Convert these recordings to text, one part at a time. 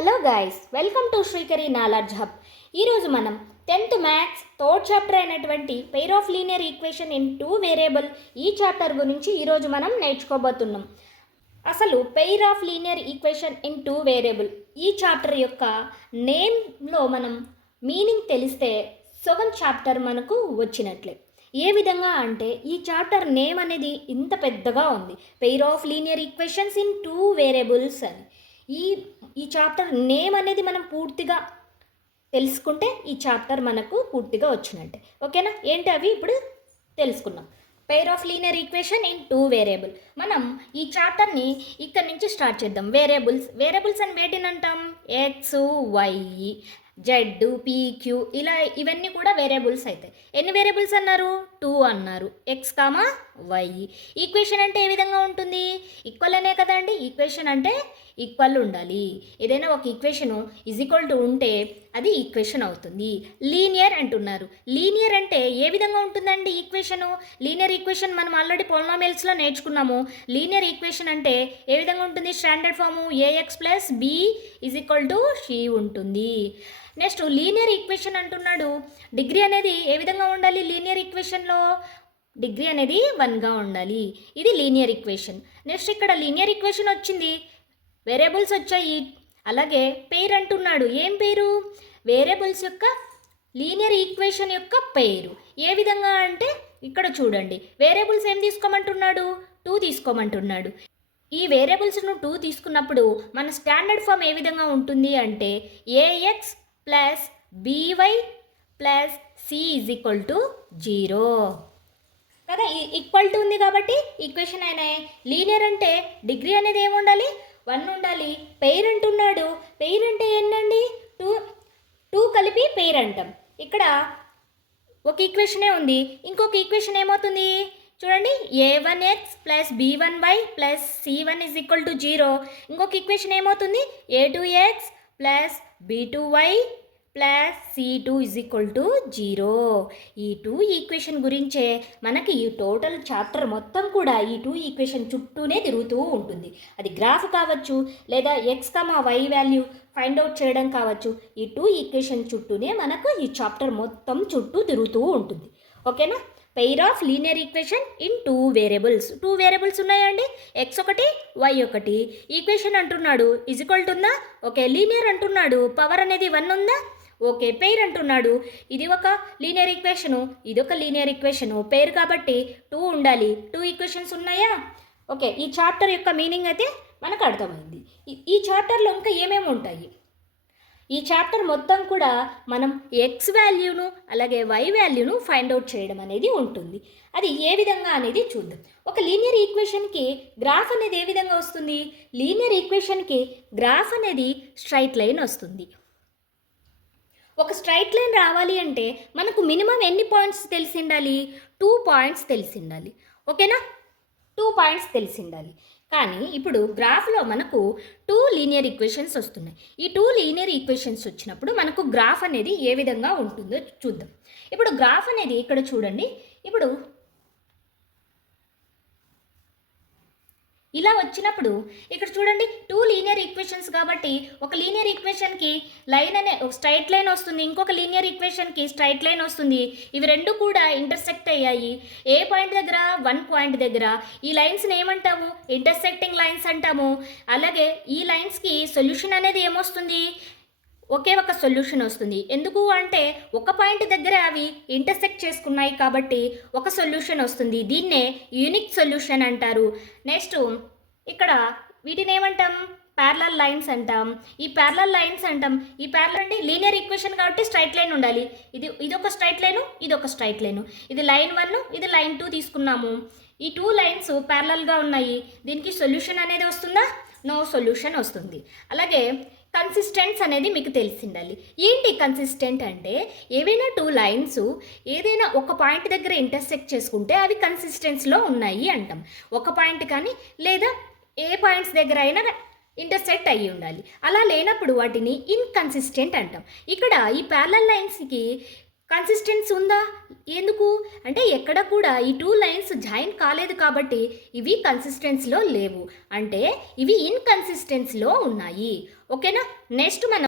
Hello guys, welcome to Srikari knowledge hub. ఈరోజు మనం 10th maths third chapter అయినటువంటి pair of linear equation in two variable ఈ chapter గురించి ఈరోజు మనం నేర్చుకోబోతున్నాం. అసలు pair of linear equation in two variable ఈ చాప్టర్ యొక్క నేమ్లో మనం మీనింగ్ తెలిస్తే సగం చాప్టర్ మనకు వచ్చినట్లే. ఏ విధంగా అంటే ఈ చాప్టర్ నేమ్ అనేది ఇంత పెద్దగా ఉంది, pair of linear equations in two variables అని. ఈ చాప్టర్ నేమ్ అనేది మనం పూర్తిగా తెలుసుకుంటే ఈ చాప్టర్ మనకు పూర్తిగా వచ్చినట్టే. ఓకేనా? ఏంటి అవి ఇప్పుడు తెలుసుకున్నాం. Pair of linear equation in two variable. మనం ఈ చాప్టర్ని ఇక్కడ నుంచి స్టార్ట్ చేద్దాం. వేరియబుల్స్ అని వేటిని అంటాం? ఎక్స్, వై, జెడ్, పీక్యూ, ఇలా ఇవన్నీ కూడా వేరియబుల్స్ అవుతాయి. ఎన్ని వేరియబుల్స్ అన్నారు? 2 అన్నారు. X comma why. ఈక్వేషన్ అంటే ఏ విధంగా ఉంటుంది? ఈక్వల్ అనే కదండి. ఈక్వేషన్ అంటే ఈక్వల్ ఉండాలి. ఏదైనా ఒక ఈక్వేషను ఈక్వల్ టు ఉంటే అది ఈక్వేషన్ అవుతుంది. లీనియర్ అంటున్నారు. లీనియర్ అంటే ఏ విధంగా ఉంటుందండి ఈక్వేషను? లీనియర్ ఈక్వేషన్ మనం ఆల్రెడీ పోలినామియల్స్లో నేర్చుకున్నాము. లీనియర్ ఈక్వేషన్ అంటే ఏ విధంగా ఉంటుంది? Standard form a x plus b = c ఉంటుంది. నెక్స్ట్ లీనియర్ ఈక్వేషన్ అంటున్నాడు. డిగ్రీ అనేది ఏ విధంగా ఉండాలి? లీనియర్ ఈక్వేషన్లో డిగ్రీ అనేది 1గా ఉండాలి. ఇది లీనియర్ ఈక్వేషన్. నెక్స్ట్ ఇక్కడ లీనియర్ ఈక్వేషన్ వచ్చింది, వేరియబుల్స్ వచ్చాయి, అలాగే పెయిర్ అంటున్నాడు. ఏం పేరు? వేరియబుల్స్ యొక్క లీనియర్ ఈక్వేషన్ యొక్క పేరు. ఏ విధంగా అంటే ఇక్కడ చూడండి, వేరియబుల్స్ ఏం తీసుకోమంటున్నాడు? 2 తీసుకోమంటున్నాడు. ఈ వేరియబుల్స్ను 2 తీసుకున్నప్పుడు మన స్టాండర్డ్ ఫామ్ ఏ విధంగా ఉంటుంది అంటే a x plus b y plus c = 0 కదా. ఈక్వల్ టు ఉంది కాబట్టి ఈక్వేషన్ అయినాయి. లీనియర్ అంటే డిగ్రీ అనేది ఏముండాలి? 1 ఉండాలి. పెయిర్ అంటున్నాడు. పెయిర్ అంటే ఏంటండి? 2 కలిపి పెయిర్ అంటాం. ఇక్కడ ఒక ఈక్వేషనే ఉంది, ఇంకొక ఈక్వేషన్ ఏమవుతుంది చూడండి, a1x plus b1y plus c1 = 0. ఇంకొక ఈక్వేషన్ ఏమవుతుంది? a2x plus b2y plus c2 = 0. ఈ 2 ఈక్వేషన్ గురించే మనకి ఈ టోటల్ చాప్టర్ మొత్తం కూడా ఈ 2 ఈక్వేషన్ చుట్టూనే తిరుగుతూ ఉంటుంది. అది గ్రాఫ్ కావచ్చు, లేదా x y value find out చేయడం కావచ్చు. ఈ 2 ఈక్వేషన్ చుట్టూనే మనకు ఈ చాప్టర్ మొత్తం చుట్టూ తిరుగుతూ ఉంటుంది. ఓకేనా? Pair of linear equation in two variables ఉన్నాయండి. ఎక్స్ ఒకటి, వై ఒకటి. ఈక్వేషన్ అంటున్నాడు ఈక్వల్ టు ఉందా? ఓకే. లీనియర్ అంటున్నాడు, పవర్ అనేది 1 ఉందా? ఓకే. పెయిర్ అంటున్నాడు, ఇది ఒక లీనియర్ ఈక్వేషను, ఇది ఒక లీనియర్ ఈక్వేషను. పెయిర్ కాబట్టి 2 ఉండాలి. 2 ఈక్వేషన్స్ ఉన్నాయా? ఓకే. ఈ చాప్టర్ యొక్క మీనింగ్ అయితే మనకు అర్థమైంది. ఈ చాప్టర్లో ఇంకా ఏమేమి ఉంటాయి? ఈ చాప్టర్ మొత్తం కూడా మనం ఎక్స్ వాల్యూను అలాగే వై వాల్యూను ఫైండ్ అవుట్ చేయడం అనేది ఉంటుంది. అది ఏ విధంగా అనేది చూద్దాం. ఒక లీనియర్ ఈక్వేషన్కి గ్రాఫ్ అనేది ఏ విధంగా వస్తుంది? లీనియర్ ఈక్వేషన్కి గ్రాఫ్ అనేది స్ట్రైట్ లైన్ వస్తుంది. ఒక స్ట్రైట్ లైన్ రావాలి అంటే మనకు మినిమం ఎన్ని పాయింట్స్ తెలిసి ఉండాలి? 2 పాయింట్స్ తెలిసి ఉండాలి. ఓకేనా? 2 పాయింట్స్ తెలిసి ఉండాలి. కానీ ఇప్పుడు గ్రాఫ్లో మనకు 2 లీనియర్ ఈక్వేషన్స్ వస్తున్నాయి. ఈ 2 లీనియర్ ఈక్వేషన్స్ వచ్చినప్పుడు మనకు గ్రాఫ్ అనేది ఏ విధంగా ఉంటుందో చూద్దాం. ఇప్పుడు గ్రాఫ్ అనేది ఇక్కడ చూడండి, ఇప్పుడు ఇలా వచ్చినప్పుడు ఇక్కడ చూడండి, 2 లీనియర్ ఈక్వేషన్స్ కాబట్టి ఒక లీనియర్ ఈక్వేషన్కి లైన్ అనే ఒక స్ట్రైట్ లైన్ వస్తుంది, ఇంకొక లీనియర్ ఈక్వేషన్కి స్ట్రైట్ లైన్ వస్తుంది. ఇవి రెండు కూడా ఇంటర్సెక్ట్ అయ్యాయి. ఏ పాయింట్ దగ్గర? 1 పాయింట్ దగ్గర. ఈ లైన్స్ని ఏమంటాము? ఇంటర్సెక్టింగ్ లైన్స్ అంటాము. అలాగే ఈ లైన్స్కి సొల్యూషన్ అనేది ఏమొస్తుంది? ఒకే ఒక సొల్యూషన్ వస్తుంది. ఎందుకు అంటే ఒక పాయింట్ దగ్గర అవి ఇంటర్సెక్ట్ చేసుకున్నాయి కాబట్టి ఒక సొల్యూషన్ వస్తుంది. దీన్నే యూనిక్ సొల్యూషన్ అంటారు. నెక్స్ట్ ఇక్కడ వీటిని ఏమంటాం? ప్యారలల్ లైన్స్ అంటాం. ఈ ప్యారలల్ లైన్స్ అంటాం. ఈ ప్యారలల్ అంటే లీనియర్ ఈక్వేషన్ కాబట్టి స్ట్రైట్ లైన్ ఉండాలి. ఇదొక స్ట్రైట్ లైను, ఇదొక స్ట్రైట్ లైను. ఇది లైన్ 1, ఇది లైన్ 2 తీసుకున్నాము. ఈ 2 లైన్స్ ప్యారలల్గా ఉన్నాయి. దీనికి సొల్యూషన్ అనేది వస్తుందా? నో సొల్యూషన్ వస్తుంది. అలాగే కన్సిస్టెన్స్ అనేది మీకు తెలిసి ఉండాలి. ఏంటి కన్సిస్టెంట్ అంటే ఏవైనా 2 లైన్స్ ఏదైనా ఒక పాయింట్ దగ్గర ఇంటర్సెక్ట్ చేసుకుంటే అవి కన్సిస్టెన్స్లో ఉన్నాయి అంటాం. ఒక పాయింట్ కానీ లేదా ఏ పాయింట్స్ దగ్గర అయినా ఇంటర్సెక్ట్ అయ్యి ఉండాలి. అలా లేనప్పుడు వాటిని ఇన్కన్సిస్టెంట్ అంటాం. ఇక్కడ ఈ ప్యారలల్ లైన్స్కి కన్సిస్టెన్సీ ఉందా? ఎందుకు అంటే ఎక్కడ కూడా ఈ 2 లైన్స్ జాయిన్ కాలేదు కాబట్టి ఇవి కన్సిస్టెన్సీలో లేవు, అంటే ఇవి ఇన్కన్సిస్టెన్సీలో ఉన్నాయి. ఓకేనా. నెక్స్ట్ మనం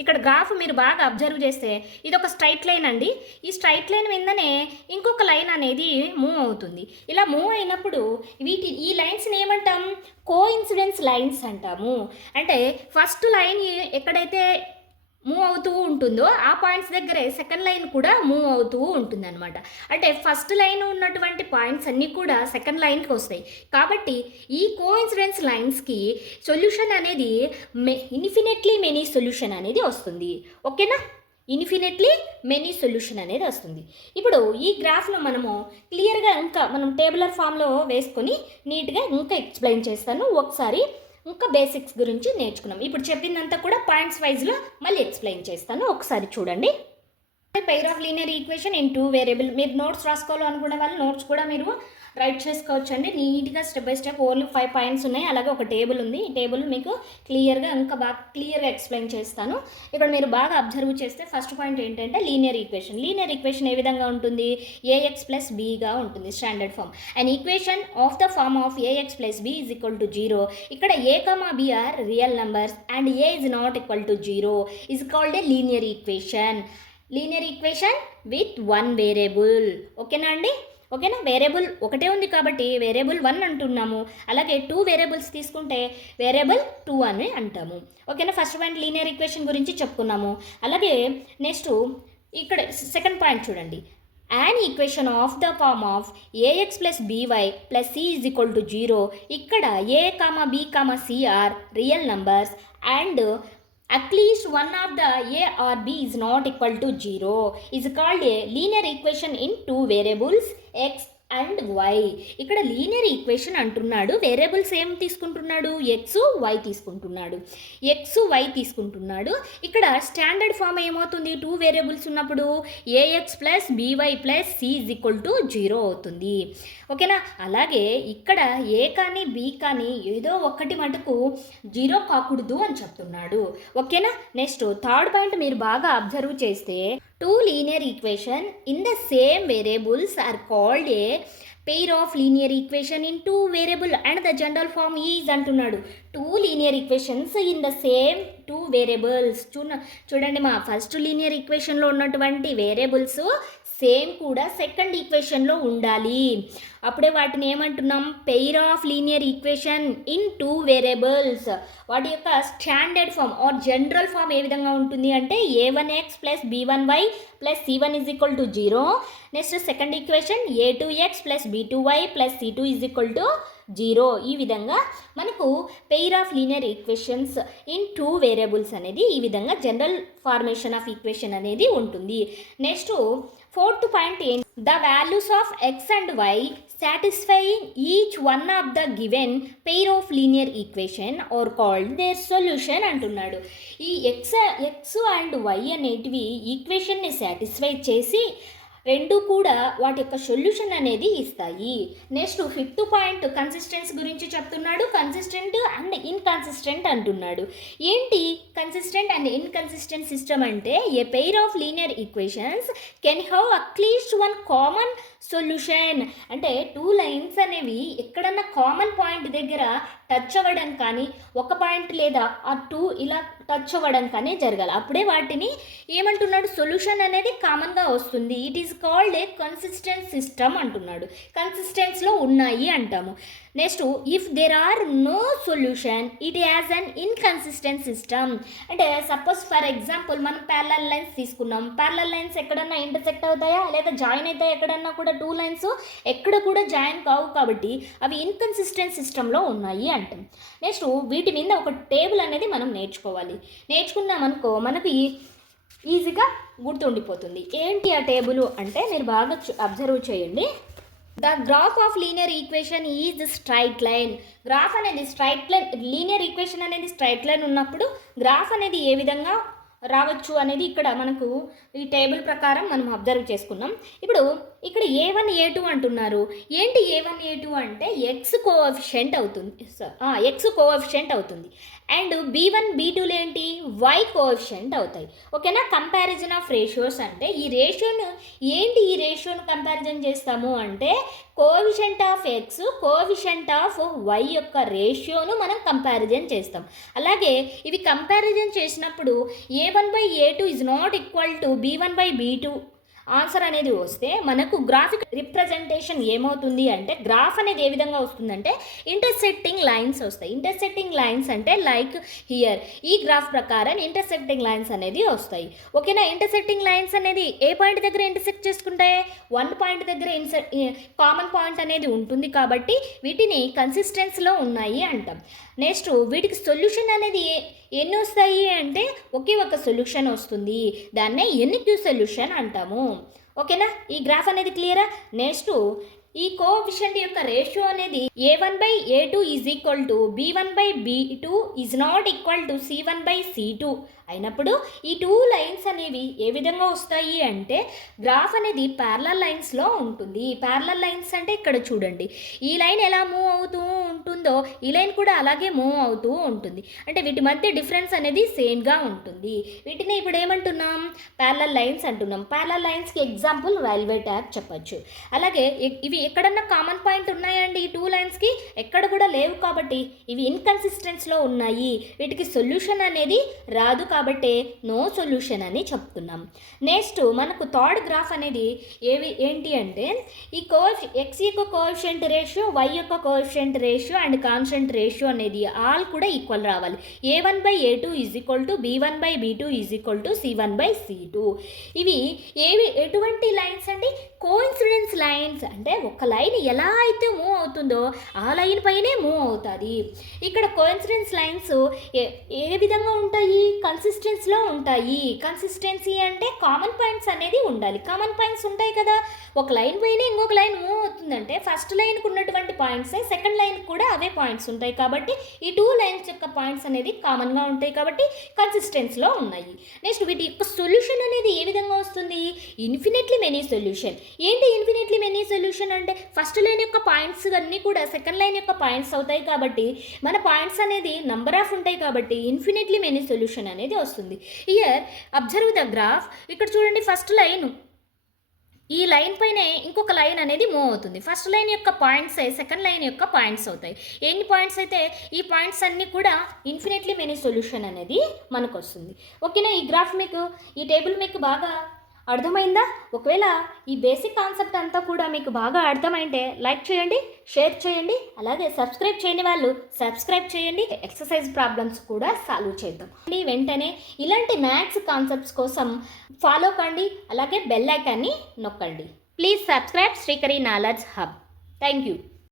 ఇక్కడ గ్రాఫ్ మీరు బాగా అబ్జర్వ్ చేస్తే ఇది ఒక స్ట్రైట్ లైన్ అండి. ఈ స్ట్రైట్ లైన్ మీదనే ఇంకొక లైన్ అనేది మూవ్ అవుతుంది. ఇలా మూవ్ అయినప్పుడు ఈ లైన్స్ని ఏమంటాం? కోఇన్సిడెన్స్ లైన్స్ అంటాము. అంటే ఫస్ట్ లైన్ ఎక్కడైతే మూవ్ అవుతూ ఉంటుందో ఆ పాయింట్స్ దగ్గరే సెకండ్ లైన్ కూడా మూవ్ అవుతూ ఉంటుంది అనమాట. అంటే ఫస్ట్ లైన్ ఉన్నటువంటి పాయింట్స్ అన్నీ కూడా సెకండ్ లైన్కి వస్తాయి. కాబట్టి ఈ కోఇన్సిడెన్స్ లైన్స్కి సొల్యూషన్ అనేది ఇన్ఫినిట్లీ మెనీ సొల్యూషన్ అనేది వస్తుంది. ఓకేనా. ఇన్ఫినిట్లీ మెనీ సొల్యూషన్ అనేది వస్తుంది. ఇప్పుడు ఈ గ్రాఫ్ను మనము క్లియర్గా ఇంకా మనం టేబులర్ ఫామ్లో వేసుకొని నీట్గా ఇంకా ఎక్స్ప్లెయిన్ చేస్తాను. ఒకసారి ఇంకా బేసిక్స్ గురించి నేర్చుకున్నాం. ఇప్పుడు చెప్పిందంతా కూడా పాయింట్స్ వైజ్లో మళ్ళీ ఎక్స్ప్లెయిన్ చేస్తాను. ఒకసారి చూడండి. Pair of linear equation in 2 variable. మీరు నోట్స్ రాసుకోవాలి అనుకునే వాళ్ళు నోట్స్ కూడా మీరు రైట్ చేసుకోవచ్చు అండి. నీట్గా step by step only 5 points ఉన్నాయి. అలాగే ఒక టేబుల్ ఉంది. ఈ టేబుల్ మీకు క్లియర్గా ఇంకా బాగా క్లియర్గా ఎక్స్ప్లెయిన్ చేస్తాను. ఇక్కడ మీరు బాగా అబ్జర్వ్ చేస్తే ఫస్ట్ పాయింట్ ఏంటంటే లీనియర్ ఈక్వేషన్. లీనియర్ ఈక్వేషన్ ఏ విధంగా ఉంటుంది? ax ప్లస్ బీగా ఉంటుంది standard form. And equation of the form of ax plus b is equal to 0. ఇక్కడ a, b are real numbers and a is not equal to 0 is called a linear equation. Linear equation with 1 variable. ఓకేనా అండి. ఓకేనా. Variable ఒకటే ఉంది కాబట్టి variable 1 అంటున్నాము. అలాగే 2 variables తీసుకుంటే వేరియబుల్ 2 అని అంటాము. ఓకేనా. ఫస్ట్ పాయింట్ లీనియర్ ఈక్వేషన్ గురించి చెప్పుకున్నాము. అలాగే నెక్స్ట్ ఇక్కడ సెకండ్ పాయింట్ చూడండి. an equation of the form of ax plus by plus c is equal to 0. ఇక్కడ a, b, c are real numbers and at least one of the a or b is not equal to 0 is called a linear equation in 2 variables x and y. ఇక్కడ linear equation అంటున్నాడు. Variables ఏం తీసుకుంటున్నాడు? X why తీసుకుంటున్నాడు. ఇక్కడ standard form ఏమవుతుంది? 2 variables ఉన్నప్పుడు a x plus b y plus c is equal to 0 అవుతుంది. ఓకేనా. అలాగే ఇక్కడ ఏ కానీ బి కానీ ఏదో ఒకటి మటుకు 0 కాకూడదు అని చెప్తున్నాడు. ఓకేనా. నెక్స్ట్ థర్డ్ పాయింట్ మీరు బాగా అబ్జర్వ్ చేస్తే 2 linear equation in the same variables are called a pair of linear equation in 2 variable and the general form is అంటున్నాడు. 2 linear equations in the same 2 variables. చూడండి మా ఫస్ట్ లీనియర్ ఈక్వేషన్లో ఉన్నటువంటి variables same కూడా second ఈక్వేషన్లో ఉండాలి. అప్పుడే వాటిని ఏమంటున్నాం? Pair of linear equation in 2 variables. వాటి యొక్క standard form or general form ఏ విధంగా ఉంటుంది అంటే a1x plus b1y plus c1 is equal to 0. Next second equation a2x plus b2y plus c2 is equal to 0. ఈ విధంగా మనకు pair of linear equations in 2 variables అనేది ఈ విధంగా జనరల్ ఫార్మేషన్ ఆఫ్ ఈక్వేషన్ అనేది ఉంటుంది. నెక్స్ట్ ఫోర్త్ పాయింట్ ఏంటి? The values of x and y satisfying each one of the given pair of linear equation or called their solution అంటున్నాడు. ఈ X and why అనేటివి ఈక్వేషన్ని సాటిస్ఫై చేసి రెండు కూడా వాటి యొక్క సొల్యూషన్ అనేది ఇస్తాయి. నెక్స్ట్ ఫిఫ్త్ పాయింట్ కన్సిస్టెన్స్ గురించి చెప్తున్నాడు. కన్సిస్టెంట్ అండ్ ఇన్కన్సిస్టెంట్ అంటున్నాడు. ఏంటి కన్సిస్టెంట్ అండ్ ఇన్కన్సిస్టెంట్ సిస్టమ్ అంటే a pair of linear equations can have at least 1 common solution. అంటే 2 లైన్స్ అనేవి ఎక్కడన్నా కామన్ పాయింట్ దగ్గర టచ్ అవ్వడం కానీ ఒక పాయింట్ లేదా ఆ 2 ఇలా టచ్ అవ్వడం కానీ జరగాలి. అప్పుడే వాటిని ఏమంటున్నాడు? సొల్యూషన్ అనేది కామన్గా వస్తుంది. It is called a consistent system అంటున్నాడు. కన్సిస్టెన్స్లో ఉన్నాయి అంటాము. Next if there are no solution it has an inconsistent system. అంటే సపోజ్ ఫర్ ఎగ్జాంపుల్ మనం ప్యారలల్ లైన్స్ తీసుకున్నాం. ప్యారలల్ లైన్స్ ఎక్కడన్నా ఇంటర్సెక్ట్ అవుతాయా లేదా జాయిన్ అవుతాయా? ఎక్కడన్నా కూడా 2 లైన్స్ ఎక్కడ కూడా జాయిన్ కావు కాబట్టి అవి ఇన్కన్సిస్టెంట్ సిస్టంలో ఉన్నాయి అంటాం. నెక్స్ట్ వీటి మీద ఒక టేబుల్ అనేది మనం నేర్చుకున్నామనుకో మనకు ఈజీగా గుర్తుండిపోతుంది. ఏంటి ఆ టేబుల్ అంటే మీరు బాగా అబ్జర్వ్ చేయండి. The graph of linear equation is straight line. Graph అనేది స్ట్రైట్ లైన్, లీనియర్ ఈక్వేషన్ అనేది స్ట్రైట్ లైన్ ఉన్నప్పుడు గ్రాఫ్ అనేది ఏ విధంగా రావచ్చు అనేది ఇక్కడ మనకు ఈ టేబుల్ ప్రకారం మనం అబ్జర్వ్ చేసుకున్నాం. ఇప్పుడు ఇక్కడ A1 A2 అంటున్నారు. ఏంటి A1 A2 అంటే ఎక్స్ కోఎఫిషియంట్ అవుతుంది, ఎక్స్ కోఎఫిషియంట్ అవుతుంది. అండ్ B1 B2 ఏంటి వై కోఎఫిషియంట్ అవుతాయి. ఓకేనా. కంపారిజన్ ఆఫ్ రేషియోస్ అంటే ఈ రేషియోను కంపారిజన్ చేస్తాము అంటే coefficient of x coefficient of y యొక్క రేషియోను మనం కంపారిజన్ చేస్తాం. అలాగే ఇవి కంపారిజన్ చేసినప్పుడు A1/A2 is not equal to B1/B2 answer అనేది వస్తే మనకు గ్రాఫిక్ రిప్రజెంటేషన్ ఏమవుతుంది అంటే గ్రాఫ్ అనేది ఏ విధంగా వస్తుందంటే ఇంటర్సెక్టింగ్ లైన్స్ వస్తాయి. ఇంటర్సెక్టింగ్ లైన్స్ అంటే లైక్ హియర్ ఈ గ్రాఫ్ ప్రకారం ఇంటర్సెక్టింగ్ లైన్స్ అనేది వస్తాయి. ఓకేనా. ఇంటర్సెక్టింగ్ లైన్స్ అనేది ఏ పాయింట్ దగ్గర ఇంటర్సెక్ట్ చేసుకుంటాయి, 1 పాయింట్ దగ్గర కామన్ పాయింట్ అనేది ఉంటుంది కాబట్టి వీటిని కన్సిస్టెన్సీలో ఉన్నాయి అంటాం. నెక్స్ట్ వీటికి సొల్యూషన్ అనేది ఎన్ని వస్తాయి అంటే ఒకే ఒక సొల్యూషన్ వస్తుంది, దాన్నే NQ సొల్యూషన్ అంటాము. ఓకేనా. ఈ గ్రాఫ్ అనేది క్లియరా. నెక్స్ట్ ఈ కోఎఫిషియంట్ యొక్క రేషియో అనేది A1/A2 is equal to B1/B2 is not equal to C1/C2 అయినప్పుడు ఈ 2 లైన్స్ అనేవి ఏ విధంగా వస్తాయి అంటే గ్రాఫ్ అనేది ప్యారలల్ లైన్స్లో ఉంటుంది. ప్యారలల్ లైన్స్ అంటే ఇక్కడ చూడండి, ఈ లైన్ ఎలా మూవ్ అవుతూ ఉంటుందో ఈ లైన్ కూడా అలాగే మూవ్ అవుతూ ఉంటుంది. అంటే వీటి మధ్య డిఫరెన్స్ అనేది సేమ్గా ఉంటుంది. వీటిని ఇప్పుడు ఏమంటున్నాం, ప్యారలల్ లైన్స్ అంటున్నాం. ప్యారలల్ లైన్స్కి ఎగ్జాంపుల్ రైల్వే ట్రాక్ చెప్పచ్చు. అలాగే ఇవి ఎక్కడన్నా కామన్ పాయింట్ ఉన్నాయండి ఈ 2 లైన్స్కి, ఎక్కడ కూడా లేవు కాబట్టి ఇవి ఇన్కన్సిస్టెన్స్లో ఉన్నాయి. వీటికి సొల్యూషన్ అనేది రాదు కాబట్టి నో సొల్యూషన్ అని చెప్తున్నాం. నెక్స్ట్ మనకు థర్డ్ గ్రాఫ్ అనేది ఏంటి అంటే ఈ ఎక్స్ యొక్క కోఎఫిషియంట్ రేషియో వై యొక్క coefficient ratio and constant ratio అనేది ఆల్ కూడా ఈక్వల్ రావాలి. A1/A2 is equal to B1/B2 is equal to C1/C2. ఇవి ఎటువంటి లైన్స్ అండి, కోఇన్సిడెన్స్ లైన్స్. అంటే ఒక లైన్ ఎలా అయితే మూవ్ అవుతుందో ఆ లైన్ పైనే మూవ్ అవుతుంది. ఇక్కడ కోఇన్సిడెన్స్ లైన్స్ ఏ విధంగా ఉంటాయి, కన్సిస్టెన్సీలో ఉంటాయి. కన్సిస్టెన్సీ అంటే కామన్ పాయింట్స్ అనేది ఉండాలి. కామన్ పాయింట్స్ ఉంటాయి కదా, ఒక లైన్ పైన ఇంకొక లైన్ మూవ్ అవుతుందంటే ఫస్ట్ లైన్కి ఉన్నటువంటి పాయింట్సే సెకండ్ లైన్కి కూడా అవే పాయింట్స్ ఉంటాయి కాబట్టి ఈ 2 లైన్స్ యొక్క పాయింట్స్ అనేది కామన్గా ఉంటాయి కాబట్టి కన్సిస్టెన్సీలో ఉన్నాయి. నెక్స్ట్ వీటి యొక్క సొల్యూషన్ అనేది ఏ విధంగా వస్తుంది, ఇన్ఫినిట్లీ మెనీ సొల్యూషన్. ఏంటి ఇన్ఫినిట్లీ మెనీ సొల్యూషన్ అంటే ఫస్ట్ లైన్ యొక్క పాయింట్స్ అన్నీ కూడా సెకండ్ లైన్ యొక్క పాయింట్స్ అవుతాయి కాబట్టి మన పాయింట్స్ అనేది నంబర్ ఆఫ్ ఉంటాయి కాబట్టి ఇన్ఫినిట్లీ మెనీ సొల్యూషన్ అనేది వస్తుంది. Here observe the graph. ఇక్కడ చూడండి, ఫస్ట్ లైన్ ఈ లైన్ పైనే ఇంకొక లైన్ అనేది మూవ్ అవుతుంది. ఫస్ట్ లైన్ యొక్క పాయింట్స్ సెకండ్ లైన్ యొక్క పాయింట్స్ అవుతాయి. ఎన్ని పాయింట్స్ అయితే ఈ పాయింట్స్ అన్నీ కూడా ఇన్ఫినిట్లీ మెనీ సొల్యూషన్ అనేది మనకు వస్తుంది. ఓకేనా. ఈ గ్రాఫ్ మీకు, ఈ టేబుల్ మీకు బాగా అర్థమైందా? ఒకవేళ ఈ బేసిక్ కాన్సెప్ట్ అంతా కూడా మీకు బాగా అర్థమైంటే లైక్ చేయండి, షేర్ చేయండి, అలాగే సబ్స్క్రైబ్ చేయని వాళ్ళు సబ్స్క్రైబ్ చేయండి. ఎక్సర్సైజ్ ప్రాబ్లమ్స్ కూడా సాల్వ్ చేద్దాం. వెంటనే ఇలాంటి మ్యాథ్స్ కాన్సెప్ట్స్ కోసం ఫాలో కండి, అలాగే బెల్ ఐకాన్ని నొక్కండి. Please subscribe Srikari knowledge hub. Thank you.